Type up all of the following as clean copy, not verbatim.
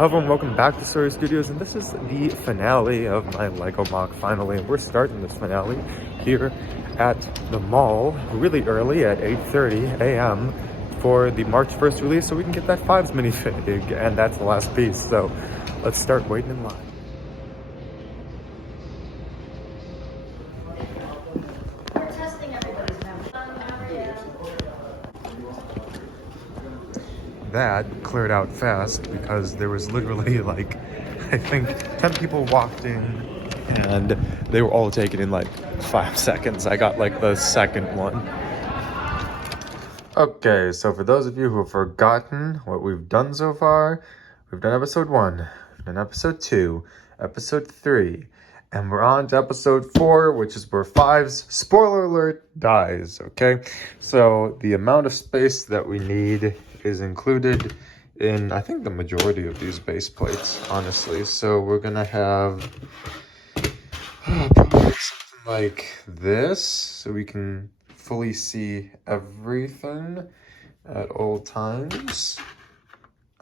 Hello everyone, welcome back to Story Studios, and this is the finale of my Lego MOC. Finally, and we're starting this finale here at the mall really early at 8:30 a.m. for the March 1st release, so we can get that Fives minifig, and that's the last piece. So let's start waiting in line. That cleared out fast because there was literally like, I think 10 people walked in and they were all taken in like 5 seconds. I got like the second one. Okay, so for those of you who have forgotten what we've done so far, we've done episode 1, we've done episode 2, episode 3, and we're on to episode 4, which is where Fives, spoiler alert, dies, okay? So the amount of space that we need is included in, I think, the majority of these base plates, honestly. So we're gonna have probably something like this, so we can fully see everything at all times.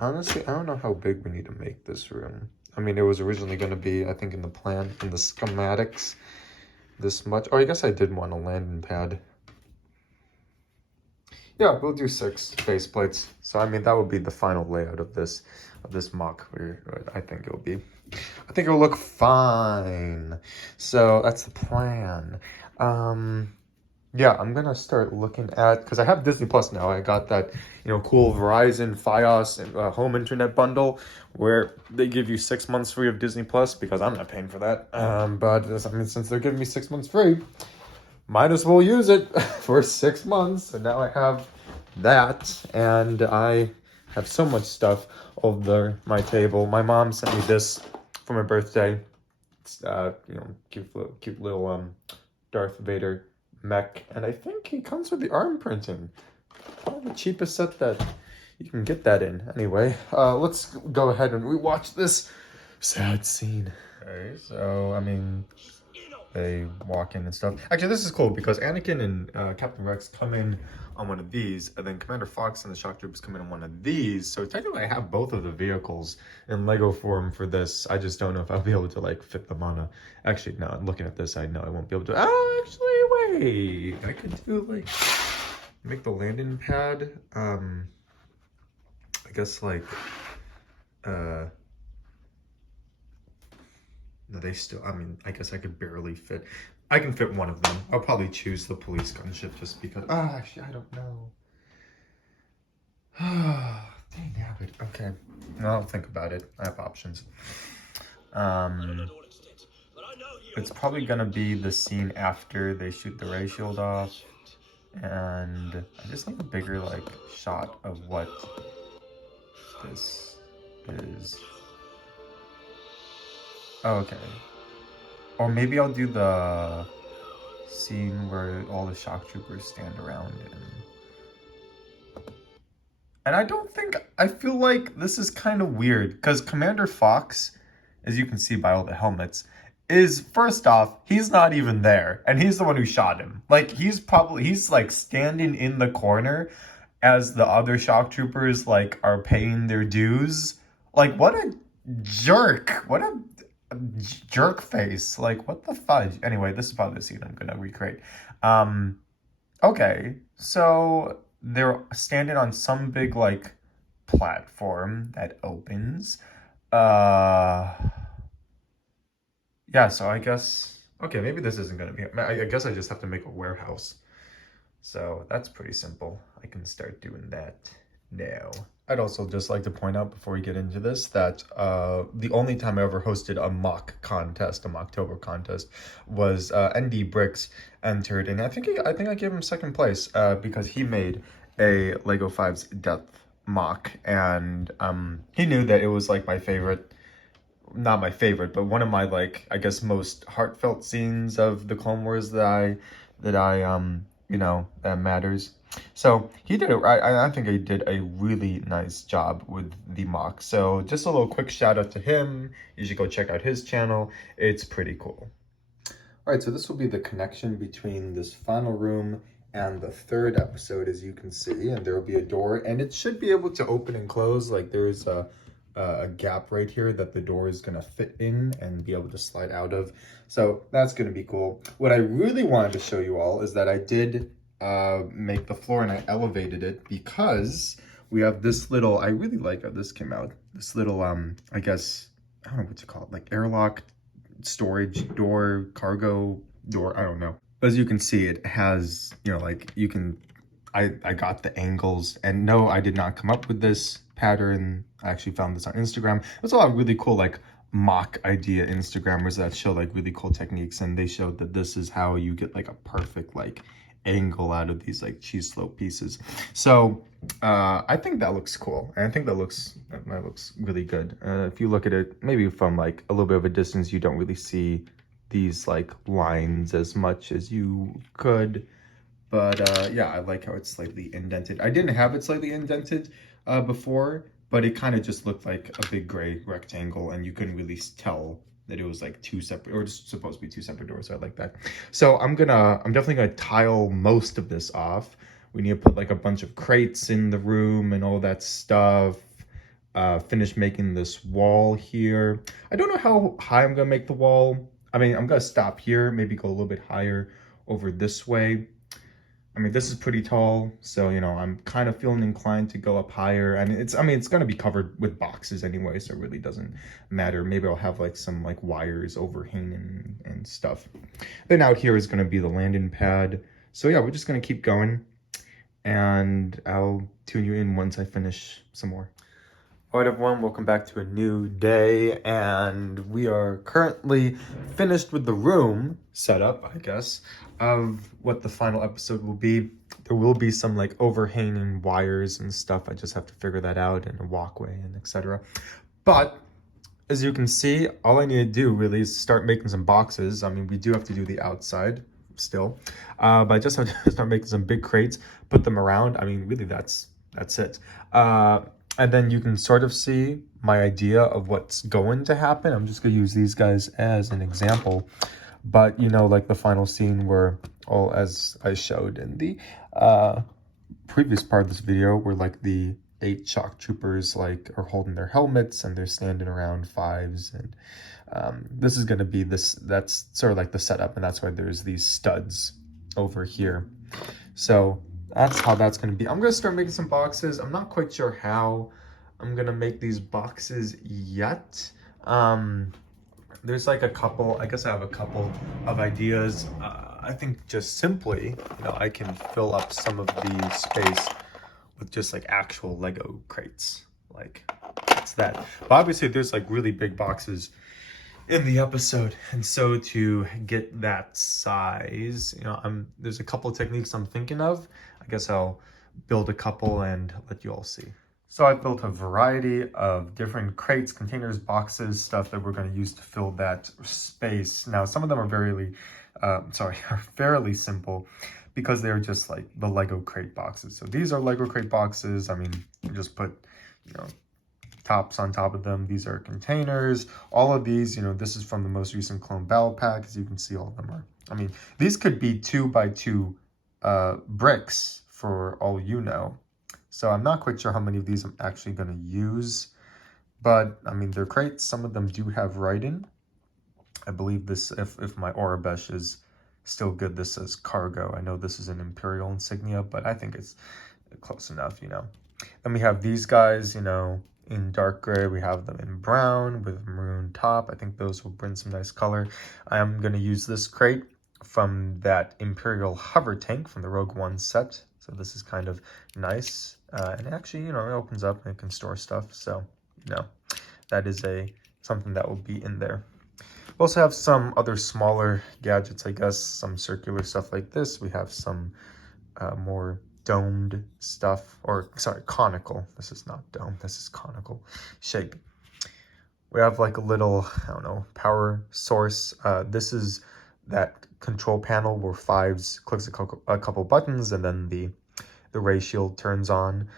Honestly, I don't know how big we need to make this room. I mean, it was originally going to be, I think in the plan, in the schematics, this much. Oh, I guess I did want a landing pad. Yeah, we'll do 6 base plates. So, I mean, that would be the final layout of this MOC. I think it'll be. I think it'll look fine. So, that's the plan. Yeah, I'm gonna start looking at, because I have Disney Plus now. I got that, cool Verizon Fios home internet bundle where they give you 6 months free of Disney Plus, because I'm not paying for that. But I mean, since they're giving me 6 months free, might as well use it for 6 months. And now I have that, and I have so much stuff over my table. My mom sent me this for my birthday. It's cute little Darth Vader mech, and I think he comes with the arm printing. Probably the cheapest set that you can get that in. Anyway, let's go ahead and rewatch this sad scene. Okay, so I mean, they walk in and stuff. Actually, this is cool because Anakin and Captain Rex come in on one of these, and then Commander Fox and the Shock Troopers come in on one of these. So technically, I have both of the vehicles in Lego form for this. I just don't know if I'll be able to like fit them on a. Actually, no. Looking at this, I know I won't be able to. Oh, actually, wait. I could do like make the landing pad. I guess like. No, they still, I mean, I guess I could barely fit. I can fit one of them. I'll probably choose the police gunship just because. Actually, I don't know. Dang nabbit. Okay. I'll think about it. I have options. It's probably gonna be the scene after they shoot the ray shield off. And I just need a bigger, like, shot of what this is. Oh, okay. Or maybe I'll do the scene where all the shock troopers stand around and I feel like this is kind of weird because Commander Fox, as you can see by all the helmets, is, first off, he's not even there, and he's the one who shot him. Like, he's like standing in the corner as the other shock troopers like are paying their dues. Like, what a jerk. What a jerk face. Like, what the fudge? Anyway, this is probably the scene I'm gonna recreate. Okay, so they're standing on some big like platform that opens. Yeah, so I guess, okay, maybe this isn't gonna be, I guess I just have to make a warehouse. So that's pretty simple. I can start doing that now. I'd also just like to point out before we get into this that the only time I ever hosted a MOC contest, a Mocktober contest, was ND Bricks entered, and I think I gave him second place because he made a Lego Fives Death MOC, and he knew that it was like my favorite, not my favorite, but one of my like I guess most heartfelt scenes of the Clone Wars that matters. So he did it. I think he did a really nice job with the MOC. So just a little quick shout out to him. You should go check out his channel. It's pretty cool. All right, so this will be the connection between this final room and the third episode, as you can see. And there will be a door, and it should be able to open and close. Like there's a a gap right here that the door is gonna fit in and be able to slide out of. So that's gonna be cool. What I really wanted to show you all is that I did make the floor and I elevated it because we have this little, I really like how this came out. This little, I guess, I don't know what to call it, like airlock storage door, cargo door, I don't know. As you can see, it has, you know, like you can, I got the angles, and no, I did not come up with this pattern. I actually found this on Instagram. There's a lot of really cool like mock idea Instagrammers that show like really cool techniques, and they showed that this is how you get like a perfect like angle out of these like cheese slope pieces. So I think that looks cool, and I think that looks really good. If you look at it maybe from like a little bit of a distance, you don't really see these like lines as much as you could, but yeah, I like how it's slightly indented. I didn't have it slightly indented before, but it kind of just looked like a big gray rectangle, and you couldn't really tell that it was like two separate, or just supposed to be two separate doors. So I like that. So I'm definitely gonna tile most of this off. We need to put like a bunch of crates in the room and all that stuff. Finish making this wall here. I don't know how high I'm gonna make the wall. I mean, I'm gonna stop here, maybe go a little bit higher over this way. I mean, this is pretty tall, so, you know, I'm kind of feeling inclined to go up higher. And it's going to be covered with boxes anyway, so it really doesn't matter. Maybe I'll have like some like wires overhanging and stuff. Then out here is going to be the landing pad. So yeah, we're just going to keep going, and I'll tune you in once I finish some more. All right, everyone, welcome back to a new day, and we are currently finished with the room setup, I guess, of what the final episode will be. There will be some like overhanging wires and stuff. I just have to figure that out, and a walkway and etc. But as you can see, all I need to do really is start making some boxes. I mean, we do have to do the outside still, but I just have to start making some big crates, put them around. I mean, really, that's it. And then you can sort of see my idea of what's going to happen. I'm just going to use these guys as an example. But, you know, like the final scene where, all as I showed in the previous part of this video, where like the 8 shock troopers like are holding their helmets and they're standing around 5s. And this is going to be this, that's sort of like the setup. And that's why there's these studs over here. So that's how that's going to be. I'm going to start making some boxes. I'm not quite sure how I'm going to make these boxes yet. There's like a couple, I guess I have a couple of ideas. I think just simply, you know, I can fill up some of the space with just like actual Lego crates. Like, it's that. But obviously there's like really big boxes in the episode, and so to get that size, you know, there's a couple of techniques I'm thinking of. I guess I'll build a couple and let you all see. So I built a variety of different crates, containers, boxes, stuff that we're going to use to fill that space. Now, some of them are fairly simple, because they're just like the Lego crate boxes. So these are Lego crate boxes. I mean, you just put, you know, tops on top of them. These are containers. All of these, you know, this is from the most recent clone battle pack. As you can see, all of them are, I mean, these could be 2x2 bricks for all you know. So I'm not quite sure how many of these I'm actually going to use, but I mean, they're crates. Some of them do have writing. I believe this, if my Orabesh is still good, this says cargo. I know this is an Imperial insignia, but I think it's close enough, you know. Then we have these guys, you know, in dark gray. We have them in brown with maroon top. I think those will bring some nice color. I am going to use this crate from that Imperial hover tank from the Rogue One set. So this is kind of nice. And actually, you know, it opens up and it can store stuff. So, you know, that is something that will be in there. We also have some other smaller gadgets, I guess, some circular stuff like this. We have some more domed stuff, or sorry, conical. This is not dome, this is conical shape. We have like a little, I don't know, power source. This is that control panel where 5s clicks a couple buttons, and then the ray shield turns on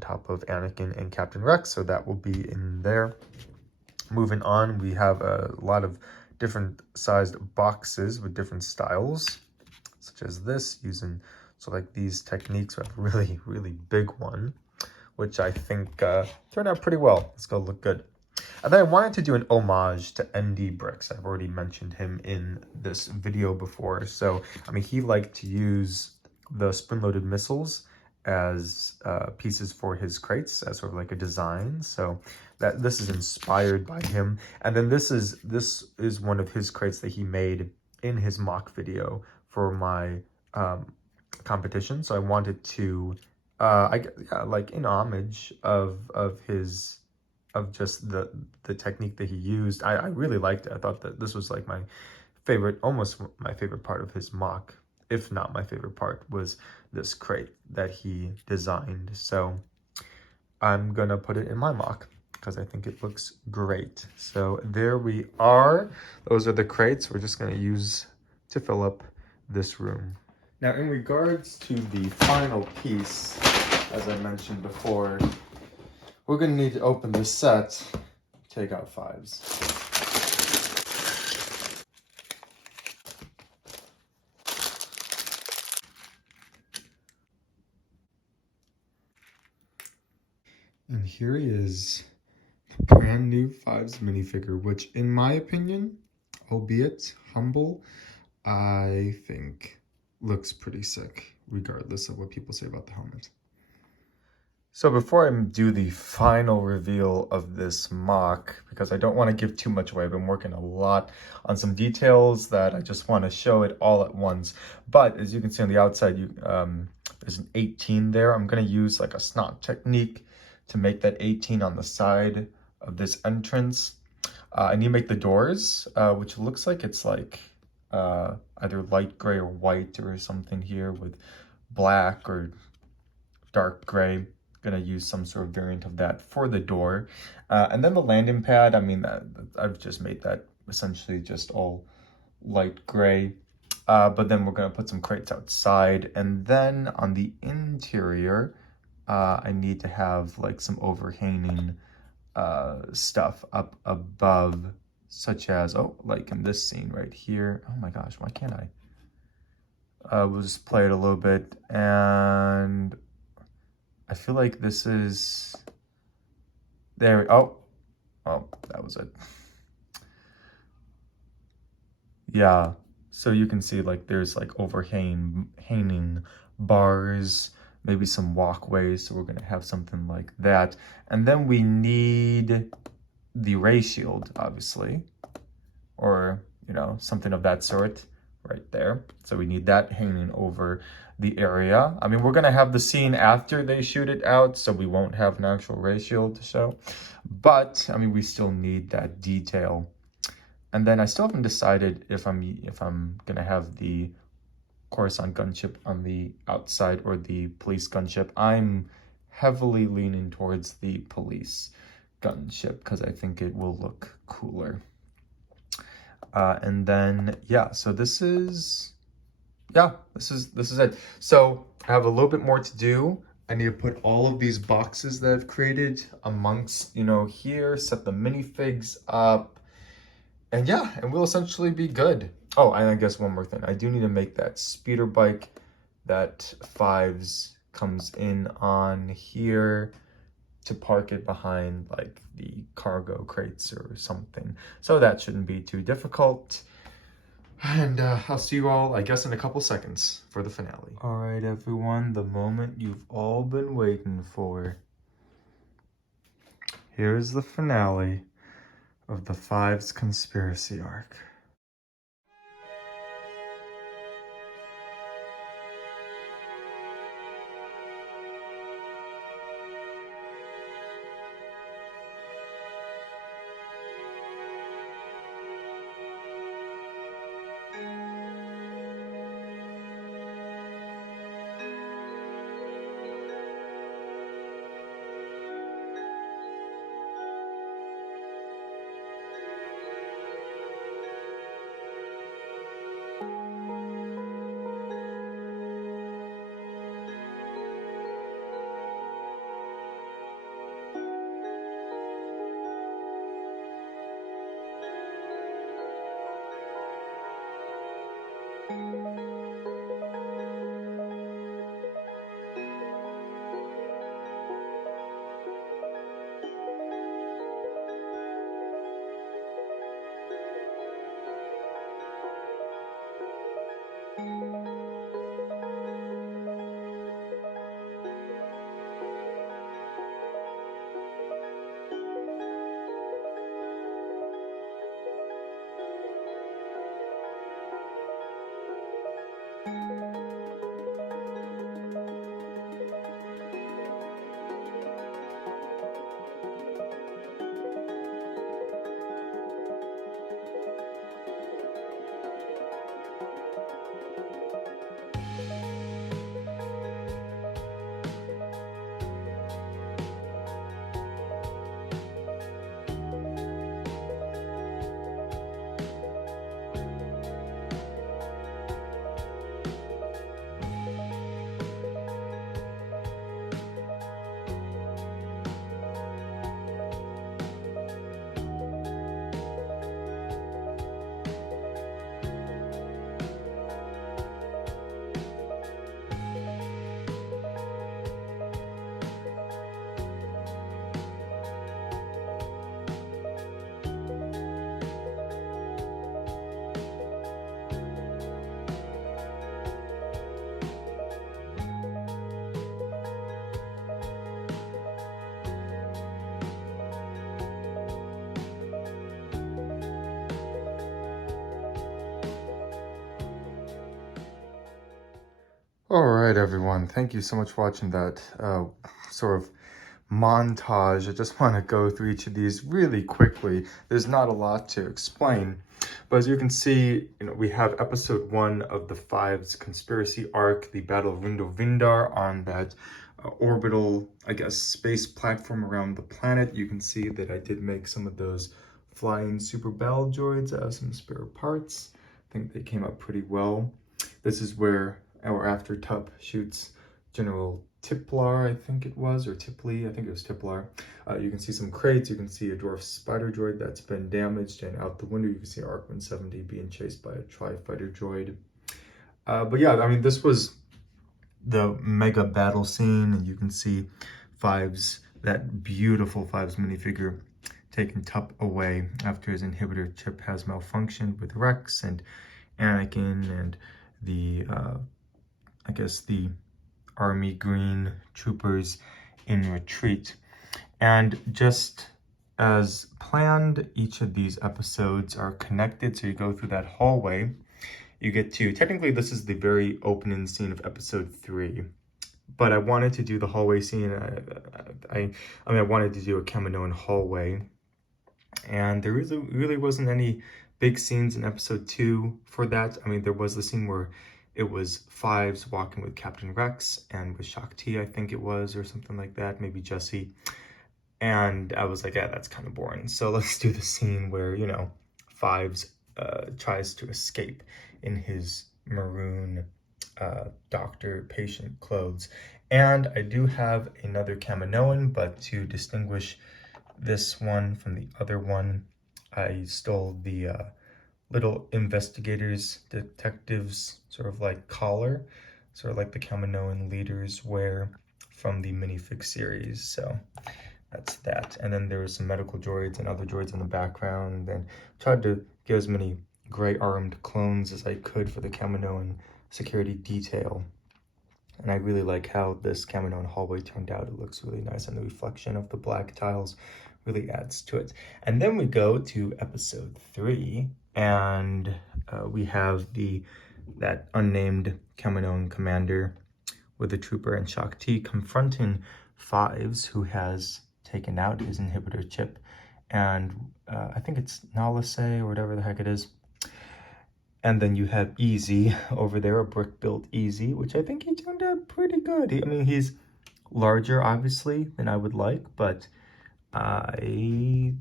top of Anakin and Captain Rex, so that will be in there. Moving on, we have a lot of different sized boxes with different styles, such as this, using so like these techniques. We have a really big one which I think turned out pretty well. It's gonna look good. And then I wanted to do an homage to ND Bricks. I've already mentioned him in this video before. So, I mean, he liked to use the spring-loaded missiles as pieces for his crates as sort of like a design. So this is inspired by him. And then this is one of his crates that he made in his mock video for my competition. So I wanted to, like in homage of his, of just the technique that he used. I really liked it. I thought that this was like my favorite, almost my favorite part of his mock, if not my favorite part, was this crate that he designed. So I'm gonna put it in my mock because I think it looks great. So there we are. Those are the crates we're just gonna use to fill up this room. Now, in regards to the final piece, as I mentioned before, we're gonna need to open this set, take out 5s. And here he is, the brand new 5s minifigure, which in my opinion, albeit humble, I think looks pretty sick, regardless of what people say about the helmet. So before I do the final reveal of this mock, because I don't want to give too much away, I've been working a lot on some details that I just want to show it all at once. But as you can see on the outside, there's an 18 there. I'm going to use like a snot technique to make that 18 on the side of this entrance. I need to make the doors, which looks like it's like either light gray or white or something here with black or dark gray. Gonna use some sort of variant of that for the door. And then the landing pad, I mean, I've just made that essentially just all light gray. But then we're gonna put some crates outside. And then on the interior, I need to have like some overhanging stuff up above, such as, oh, like in this scene right here. Oh my gosh, why can't I? We'll just play it a little bit, and I feel like this is, there, oh, that was it. Yeah, so you can see like there's like hanging bars, maybe some walkways, so we're gonna have something like that. And then we need the ray shield, obviously, or, you know, something of that sort right there. So we need that hanging over the area. I mean, we're gonna have the scene after they shoot it out, so we won't have an actual ray shield to show, but I mean, we still need that detail. And then I still haven't decided if I'm gonna have the Coruscant gunship on the outside or the police gunship. I'm heavily leaning towards the police gunship because I think it will look cooler. And then, yeah, so this is it. So I have a little bit more to do. I need to put all of these boxes that I've created amongst, you know, here, set the minifigs up, and yeah, and we'll essentially be good. Oh, and I guess one more thing. I do need to make that speeder bike that 5s comes in on here to park it behind like the cargo crates or something. So that shouldn't be too difficult. And I'll see you all, I guess, in a couple seconds for the finale. All right, everyone, the moment you've all been waiting for. Here's the finale of the 5s conspiracy arc. All right, everyone. Thank you so much for watching that sort of montage. I just want to go through each of these really quickly. There's not a lot to explain, but as you can see, we have episode 1 of the Fives conspiracy arc, the Battle of Rindo Vindar on that orbital, I guess, space platform around the planet. You can see that I did make some of those flying super battle droids out of some spare parts. I think they came out pretty well. This is where, or after Tup shoots General Tiplar, I think it was, or Tipley, I think it was Tiplar. You can see some crates, you can see a dwarf spider droid that's been damaged, and out the window you can see ARC-170 being chased by a tri-fighter droid. But yeah, I mean, this was the mega battle scene, and you can see Fives, that beautiful Fives minifigure, taking Tup away after his inhibitor chip has malfunctioned with Rex and Anakin and the, I guess the Army Green troopers in retreat. And just as planned, each of these episodes are connected. So you go through that hallway, you get to, technically this is the very opening scene of episode 3, but I wanted to do the hallway scene. I mean, I wanted to do a Kaminoan hallway, and there really wasn't any big scenes in episode 2 for that. I mean, there was the scene where it was Fives walking with Captain Rex and with Shakti, I think it was, or something like that, maybe Jesse. And I was like, yeah, that's kind of boring. So let's do the scene where, Fives tries to escape in his maroon doctor-patient clothes. And I do have another Kaminoan, but to distinguish this one from the other one, I stole the little investigators, detectives, sort of like collar, sort of like the Kaminoan leaders wear from the minifig series. So that's that. And then there were some medical droids and other droids in the background, and tried to get as many gray armed clones as I could for the Kaminoan security detail. And I really like how this Kaminoan hallway turned out. It looks really nice, and the reflection of the black tiles really adds to it. And then we go to episode 3, and we have that unnamed Kaminoan commander with a trooper and Shakti confronting Fives, who has taken out his inhibitor chip, and I think it's Nalase or whatever the heck it is. And then you have Easy over there, a brick-built Easy, which I think he turned out pretty good. I mean, he's larger, obviously, than I would like, but I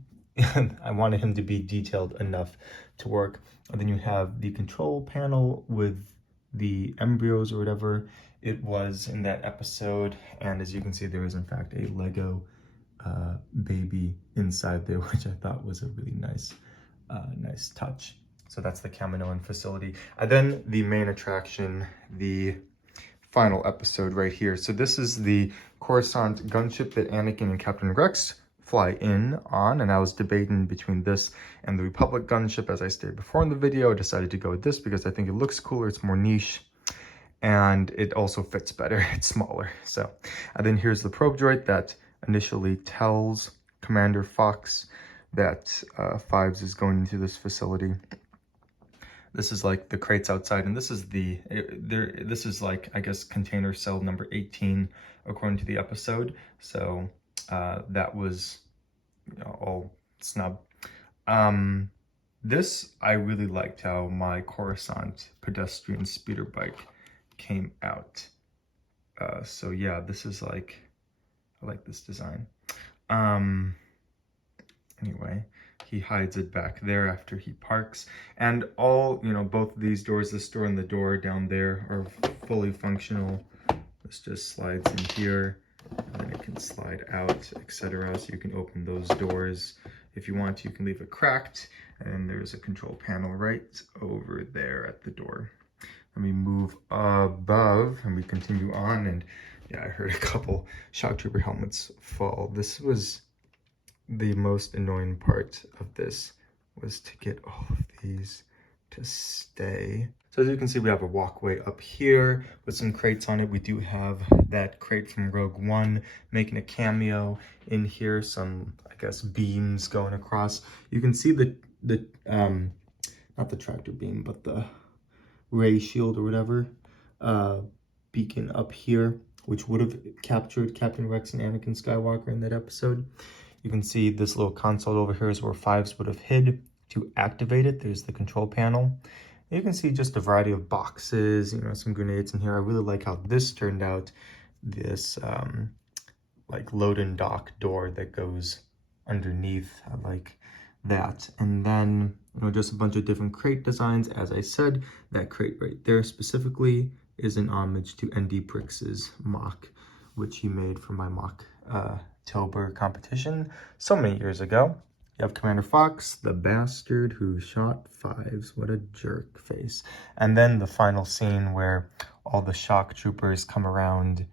wanted him to be detailed enough to work. And then you have the control panel with the embryos or whatever it was in that episode. And as you can see, there is in fact a Lego baby inside there, which I thought was a really nice touch. So that's the Kaminoan facility. And then the main attraction, the final episode right here. So this is the Coruscant gunship that Anakin and Captain Rex fly in on, and I was debating between this and the Republic gunship. As I stated before in the video, I decided to go with this because I think it looks cooler, it's more niche, and it also fits better. It's smaller. So, and then here's the probe droid that initially tells Commander Fox that Fives is going into this facility. This is like the crates outside, and this is this is like, I guess, container cell number 18 according to the episode. So that was all snub. This, I really liked how my Coruscant pedestrian speeder bike came out. So yeah, this is like, I like this design. Anyway, he hides it back there after he parks. And all, both of these doors, this door and the door down there, are fully functional. This just slides in here, and then it can slide out, etc. So you can open those doors. If you want to, you can leave it cracked. And there's a control panel right over there at the door. Let me move above, and we continue on. And yeah, I heard a couple shock trooper helmets fall. This was the most annoying part of this, was to get all of these to stay. So as you can see, we have a walkway up here with some crates on it. We do have that crate from Rogue One making a cameo in here. Some, I guess, beams going across. You can see the not the tractor beam, but the ray shield or whatever, beacon up here, which would have captured Captain Rex and Anakin Skywalker in that episode. You can see this little console over here is where 5s would have hid. To activate it, there's the control panel. You can see just a variety of boxes, you know, some grenades in here. I really like how this turned out. This like load and dock door that goes underneath. I like that. And then, you know, just a bunch of different crate designs. As I said, that crate right there specifically is an homage to ND Bricks' MOC, which he made for my MOC Tober competition so many years ago. You have Commander Fox, the bastard who shot 5s. What a jerk face. And then the final scene where all the shock troopers come around,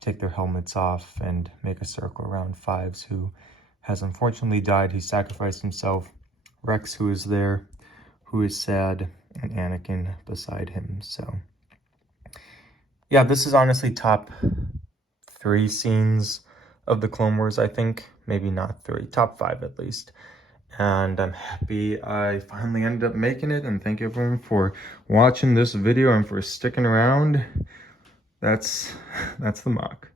take their helmets off, and make a circle around 5s, who has unfortunately died. He sacrificed himself. Rex, who is there, who is sad, and Anakin beside him. So yeah, this is honestly top 3 scenes of the Clone Wars, I think. Maybe not 3, top 5 at least. And I'm happy I finally ended up making it, and thank everyone for watching this video and for sticking around. That's the MOC.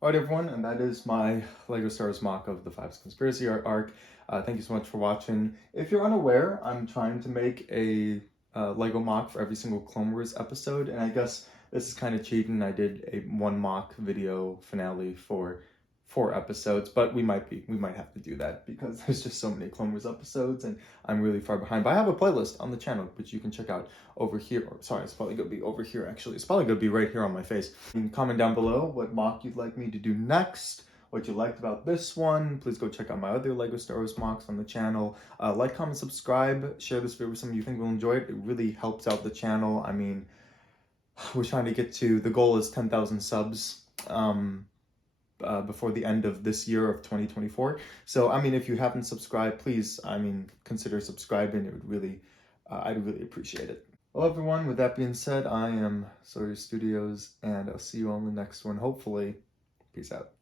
Alright everyone, and that is my LEGO Star Wars MOC of the 5's Conspiracy Arc. Thank you so much for watching. If you're unaware, I'm trying to make a LEGO MOC for every single Clone Wars episode, and I guess this is kind of cheating. I did a 1 MOC video finale for 4 episodes, but we might have to do that because there's just so many Clone Wars episodes and I'm really far behind. But I have a playlist on the channel which you can check out over here. Or, sorry, it's probably gonna be over here actually. It's probably gonna be right here on my face. You can comment down below what MOC you'd like me to do next, what you liked about this one. Please go check out my other LEGO Star Wars MOCs on the channel. Like, comment, subscribe, share this video with some of you think will enjoy it. It really helps out the channel. I mean, we're trying to get to, the goal is 10,000 subs. Before the end of this year of 2024. So, I mean, if you haven't subscribed, please, I mean, consider subscribing. It would really, I'd really appreciate it. Well, everyone, with that being said, I am Sawyer Studios, and I'll see you on the next one, hopefully. Peace out.